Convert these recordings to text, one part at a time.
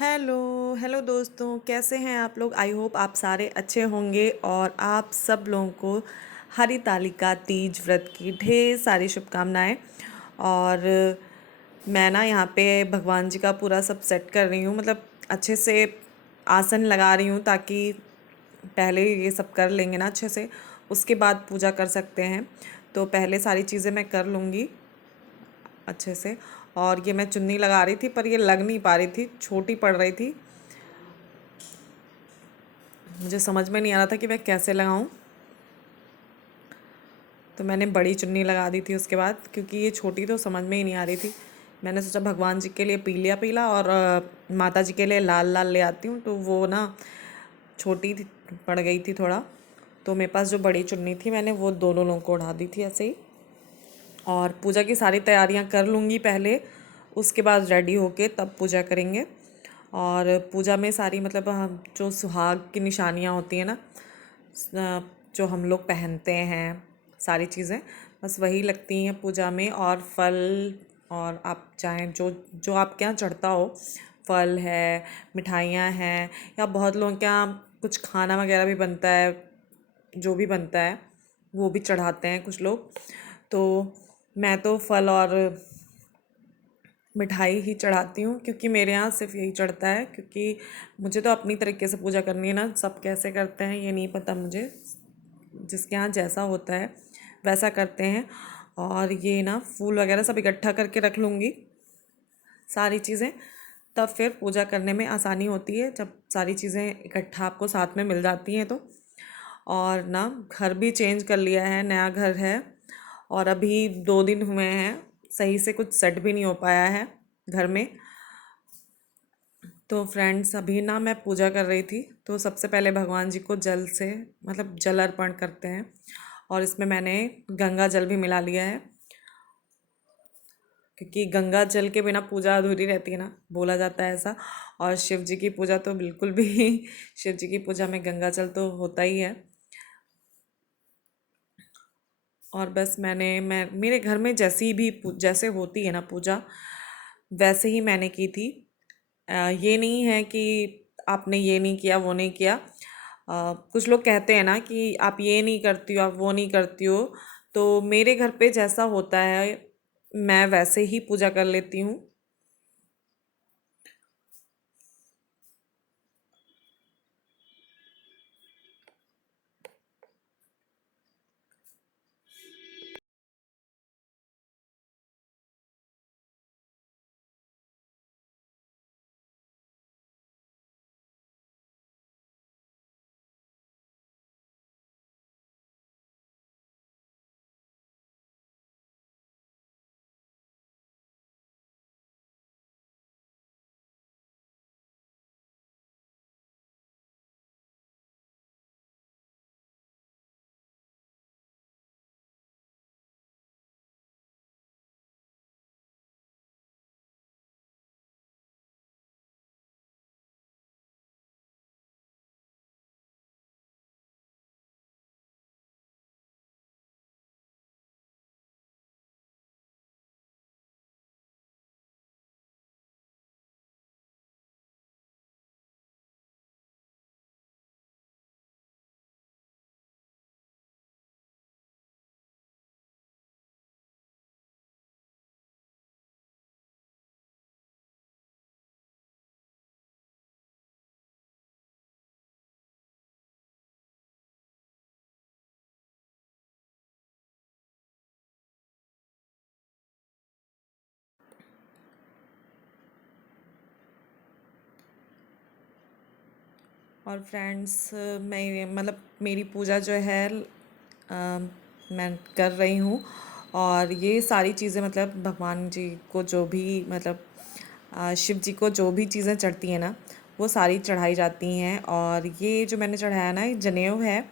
Hello hello दोस्तों, कैसे हैं आप लोग। आई होप आप सारे अच्छे होंगे और आप सब लोगों को हरितालिका तीज व्रत की ढेर सारी शुभकामनाएं। और मैं ना यहाँ पे भगवान जी का पूरा सब सेट कर रही हूँ, मतलब अच्छे से आसन लगा रही हूँ ताकि पहले ये सब कर लेंगे ना अच्छे से, उसके बाद पूजा कर सकते हैं। तो पहले सारी चीज़ें मैं कर लूँगी अच्छे से। और ये मैं चुन्नी लगा रही थी पर ये लग नहीं पा रही थी, छोटी पड़ रही थी। मुझे समझ में नहीं आ रहा था कि मैं कैसे लगाऊं, तो मैंने बड़ी चुन्नी लगा दी थी उसके बाद, क्योंकि ये छोटी तो समझ में ही नहीं आ रही थी। मैंने सोचा भगवान जी के लिए पीला पीला और माता जी के लिए लाल लाल ले आती हूँ, तो वो ना छोटी थी, पड़ गई थी थोड़ा। तो मेरे पास जो बड़ी चुन्नी थी मैंने वो दोनों लोगों को उड़ा दी थी ऐसे ही। और पूजा की सारी तैयारियां कर लूँगी पहले, उसके बाद रेडी होके तब पूजा करेंगे। और पूजा में सारी मतलब हम जो सुहाग की निशानियाँ होती हैं ना, जो हम लोग पहनते हैं, सारी चीज़ें बस वही लगती हैं पूजा में। और फल, और आप चाहें जो जो आपके यहाँ चढ़ता हो, फल है, मिठाइयाँ हैं, या बहुत लोगों के यहाँ कुछ खाना वगैरह भी बनता है, जो भी बनता है वो भी चढ़ाते हैं कुछ लोग। तो मैं तो फल और मिठाई ही चढ़ाती हूँ, क्योंकि मेरे यहाँ सिर्फ यही चढ़ता है। क्योंकि मुझे तो अपनी तरीके से पूजा करनी है ना, सब कैसे करते हैं ये नहीं पता मुझे। जिसके यहाँ जैसा होता है वैसा करते हैं। और ये ना फूल वगैरह सब इकट्ठा करके रख लूँगी सारी चीज़ें, तब फिर पूजा करने में आसानी होती है, जब सारी चीज़ें इकट्ठा आपको साथ में मिल जाती हैं तो। और ना घर भी चेंज कर लिया है, नया घर है, और अभी 2 दिन हुए हैं, सही से कुछ सेट भी नहीं हो पाया है घर में। तो फ्रेंड्स, अभी ना मैं पूजा कर रही थी, तो सबसे पहले भगवान जी को जल से मतलब जल अर्पण करते हैं। और इसमें मैंने गंगा जल भी मिला लिया है, क्योंकि गंगा जल के बिना पूजा अधूरी रहती है ना, बोला जाता है ऐसा। और शिव जी की पूजा तो बिल्कुल भी शिव जी की पूजा में गंगा जल तो होता ही है। और बस मैं मेरे घर में जैसी भी जैसे होती है ना पूजा, वैसे ही मैंने की थी। ये नहीं है कि आपने ये नहीं किया वो नहीं किया। कुछ लोग कहते हैं ना कि आप ये नहीं करती हो, आप वो नहीं करती हो। तो मेरे घर पे जैसा होता है मैं वैसे ही पूजा कर लेती हूँ। और फ्रेंड्स, मैं मतलब मेरी पूजा जो है मैं कर रही हूँ। और ये सारी चीज़ें मतलब भगवान जी को जो भी मतलब शिव जी को जो भी चीज़ें चढ़ती हैं ना, वो सारी चढ़ाई जाती हैं। और ये जो मैंने चढ़ाया ना, ये जनेऊ है,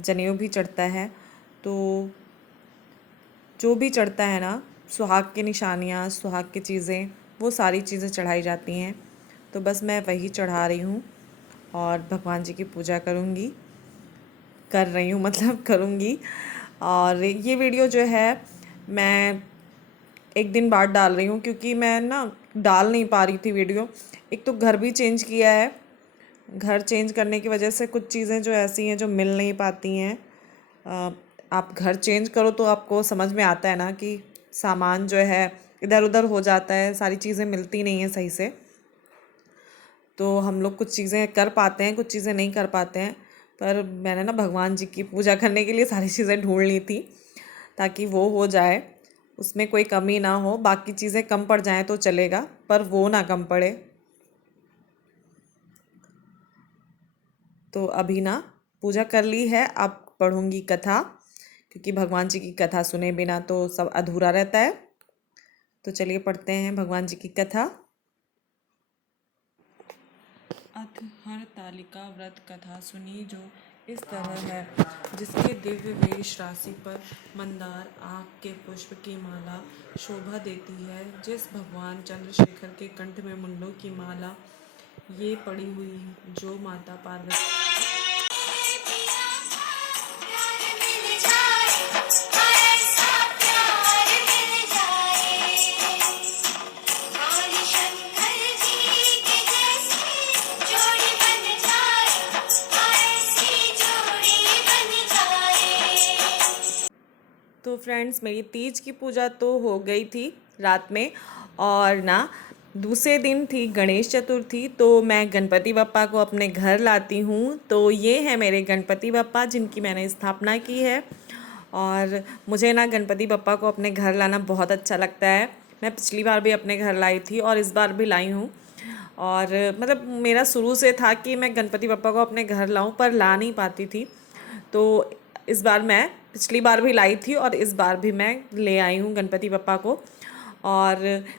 जनेऊ भी चढ़ता है। तो जो भी चढ़ता है ना, सुहाग की निशानियाँ, सुहाग की चीज़ें, वो सारी चीज़ें चढ़ाई जाती हैं। तो बस मैं वही चढ़ा रही हूँ और भगवान जी की पूजा करूँगी, कर रही हूँ मतलब करूँगी। और ये वीडियो जो है मैं एक दिन बाद डाल रही हूँ, क्योंकि मैं ना डाल नहीं पा रही थी वीडियो। एक तो घर भी चेंज किया है, घर चेंज करने की वजह से कुछ चीज़ें जो ऐसी हैं जो मिल नहीं पाती हैं। अ, आप घर चेंज करो तो आपको समझ में आता है ना कि सामान जो है इधर उधर हो जाता है, सारी चीज़ें मिलती नहीं हैं सही से। तो हम लोग कुछ चीज़ें कर पाते हैं, कुछ चीज़ें नहीं कर पाते हैं। पर मैंने ना भगवान जी की पूजा करने के लिए सारी चीज़ें ढूंढ ली थी ताकि वो हो जाए, उसमें कोई कमी ना हो। बाकी चीज़ें कम पड़ जाएं तो चलेगा, पर वो ना कम पड़े। तो अभी ना पूजा कर ली है, अब पढ़ूंगी कथा, क्योंकि भगवान जी की कथा सुने बिना तो सब अधूरा रहता है। तो चलिए पढ़ते हैं भगवान जी की कथा। अथ हरतालिका व्रत कथा सुनी जो इस तरह है। जिसके दिव्य वेश राशि पर मंदार आँख के पुष्प की माला शोभा देती है, जिस भगवान चंद्रशेखर के कंठ में मुंडों की माला ये पड़ी हुई, जो माता पार्वती तो फ्रेंड्स मेरी तीज की पूजा तो हो गई थी रात में, और ना दूसरे दिन थी गणेश चतुर्थी। तो मैं गणपति बप्पा को अपने घर लाती हूँ। तो ये है मेरे गणपति बप्पा जिनकी मैंने स्थापना की है। और मुझे ना गणपति बप्पा को अपने घर लाना बहुत अच्छा लगता है। मैं पिछली बार भी अपने घर लाई थी और इस बार भी लाई हूँ। और मतलब मेरा शुरू से था कि मैं गणपति बप्पा को अपने घर लाऊं, पर ला नहीं पाती थी। तो इस बार मैं पिछली बार भी लाई थी और इस बार भी मैं ले आई हूँ गणपति बप्पा को। और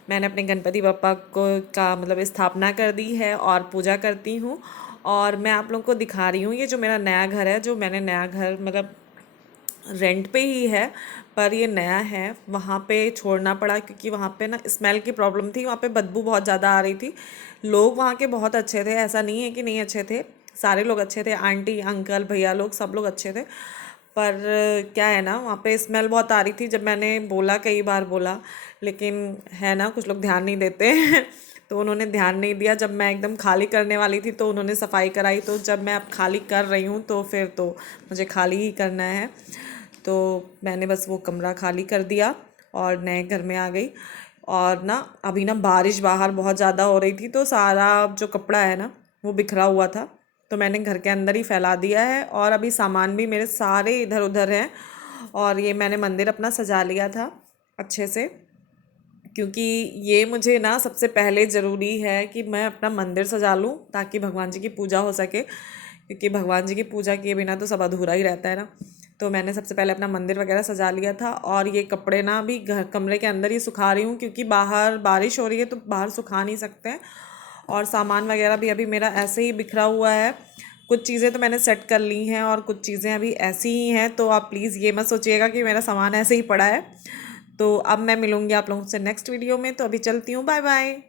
मैंने अपने गणपति बप्पा को का मतलब स्थापना कर दी है और पूजा करती हूँ। और मैं आप लोगों को दिखा रही हूँ ये जो मेरा नया घर है, जो मैंने नया घर मतलब रेंट पे ही है, पर ये नया है। वहाँ पे छोड़ना पड़ा क्योंकि वहाँ पे ना स्मेल की प्रॉब्लम थी, वहाँ पे बदबू बहुत ज़्यादा आ रही थी। लोग वहाँ के बहुत अच्छे थे, ऐसा नहीं है कि नहीं अच्छे थे, सारे लोग अच्छे थे, आंटी अंकल भैया लोग सब लोग अच्छे थे। पर क्या है ना, वहाँ पे स्मेल बहुत आ रही थी। जब मैंने बोला, कई बार बोला, लेकिन है ना कुछ लोग ध्यान नहीं देते तो उन्होंने ध्यान नहीं दिया। जब मैं एकदम खाली करने वाली थी तो उन्होंने सफाई कराई। तो जब मैं अब खाली कर रही हूँ तो फिर तो मुझे खाली ही करना है। तो मैंने बस वो कमरा खाली कर दिया और नए घर में आ गई। और ना अभी ना बारिश बाहर बहुत ज़्यादा हो रही थी, तो सारा जो कपड़ा है ना वो बिखरा हुआ था, तो मैंने घर के अंदर ही फैला दिया है। और अभी सामान भी मेरे सारे इधर उधर हैं। और ये मैंने मंदिर अपना सजा लिया था अच्छे से, क्योंकि ये मुझे ना सबसे पहले ज़रूरी है कि मैं अपना मंदिर सजा लूँ ताकि भगवान जी की पूजा हो सके, क्योंकि भगवान जी की पूजा किए बिना तो सब अधूरा ही रहता है ना। तो मैंने सबसे पहले अपना मंदिर वगैरह सजा लिया था। और ये कपड़े ना अभी घर कमरे के अंदर ही सुखा रही हूँ, क्योंकि बाहर बारिश हो रही है तो बाहर सुखा नहीं सकते हैं। और सामान वगैरह भी अभी मेरा ऐसे ही बिखरा हुआ है। कुछ चीज़ें तो मैंने सेट कर ली हैं और कुछ चीज़ें अभी ऐसी ही हैं। तो आप प्लीज़ ये मत सोचिएगा कि मेरा सामान ऐसे ही पड़ा है। तो अब मैं मिलूँगी आप लोगों से नेक्स्ट वीडियो में। तो अभी चलती हूँ, बाय बाय।